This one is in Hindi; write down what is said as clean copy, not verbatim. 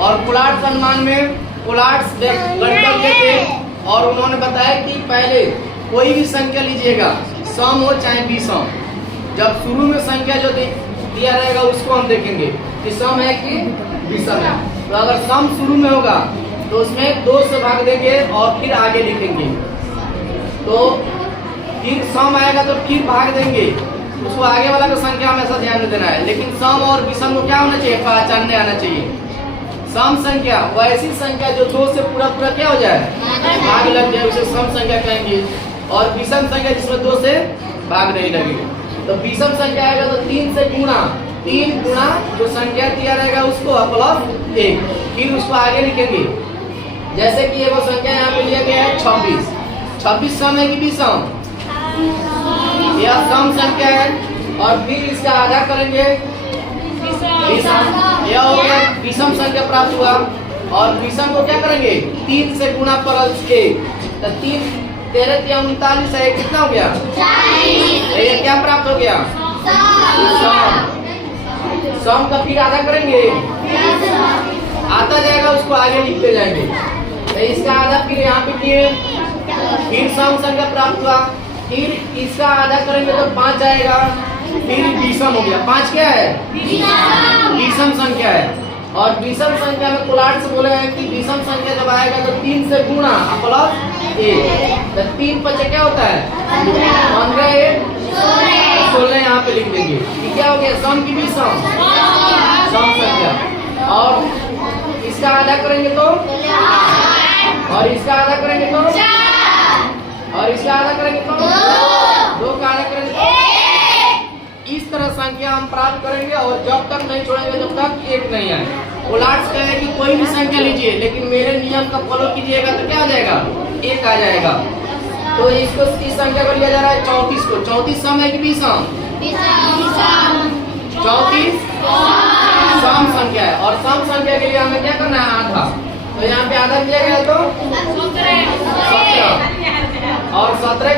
और पुलाड़ सम्मान में पुलाड़ गणतंत्र थे और उन्होंने बताया कि पहले कोई भी संख्या लीजिएगा, सम हो चाहे विषम, जब शुरू में संख्या जो दिया रहेगा उसको हम देखेंगे कि सम है कि विषम है। तो अगर सम शुरू में होगा तो उसमें 2 से भाग देंगे और फिर आगे लिखेंगे। तो फिर सम आएगा तो फिर भाग देंगे, उसको आगे वाला का संख्या हमेशा ध्यान में देना है। लेकिन सम और विषम को क्या होना चाहिए, पहचानने आना चाहिए। सम संख्या वो ऐसी संख्या जो 2 से पूरा क्या हो जाए, भाग लग जाए, उसे सम संख्या कहेंगे। और विषम संख्या जिसमें 2 से भाग नहीं लगेगा। तो विषम संख्या आएगा तो 3 से गुणा, 3 गुणा जो संख्या दिया रहेगा उसको प्लस 1, फिर उसको आगे लिखेंगे। जैसे कि वो संख्या यहाँ पे लिया गया है 26, 26 सम है कि विषम, यह सम संख्या है। और फिर इसका आधा करेंगे विषम, यह हो गया विषम संख्या प्राप्त हुआ। और विषम को क्या करेंगे, 3 से गुणा प्लस 1, तो 3 13 3 39 है, कितना हो गया, ये क्या प्राप्त हो गया, सम। सम का फिर आधा करेंगे, आता जाएगा उसको आगे लिखते जाएंगे। तो इसका आधा फिर यहाँ पे किए, फिर सम संख्या प्राप्त हुआ। फिर इसका आधा करेंगे तो 5 आएगा, फिर विषम हो गया। 5 क्या है, विषम संख्या है। और विषम संख्या में कुलाट से बोले हैं कि विषम संख्या जब आएगा तो 3 से गुणा प्लस 1, तो 3 5 क्या होता है 15, 16 यहाँ पे लिख देंगे कि क्या हो गया, सम की विषम, सम संख्या। और इसका आधा करेंगे तो, और इसका आधा करेंगे तो, और इसका आधा करेंगे तो 2 का आधा करेंगे तो, इस तरह संख्या हम प्राप्त करेंगे। और जब तक नहीं छोड़ेंगे जब तक 1 नहीं आए। उलाट कहे कि कोई भी संख्या लीजिए लेकिन मेरे नियम का फॉलो कीजिएगा तो क्या आ जाएगा, 1 आ जाएगा। तो इसको इस संख्या को लिया जा रहा है 34 को। 34 सम है कि विषम, 34 सम संख्या है। और सम संख्या के लिए हमें क्या करना है, आधा। तो यहाँ पे आधा किया गया तो 17 और 17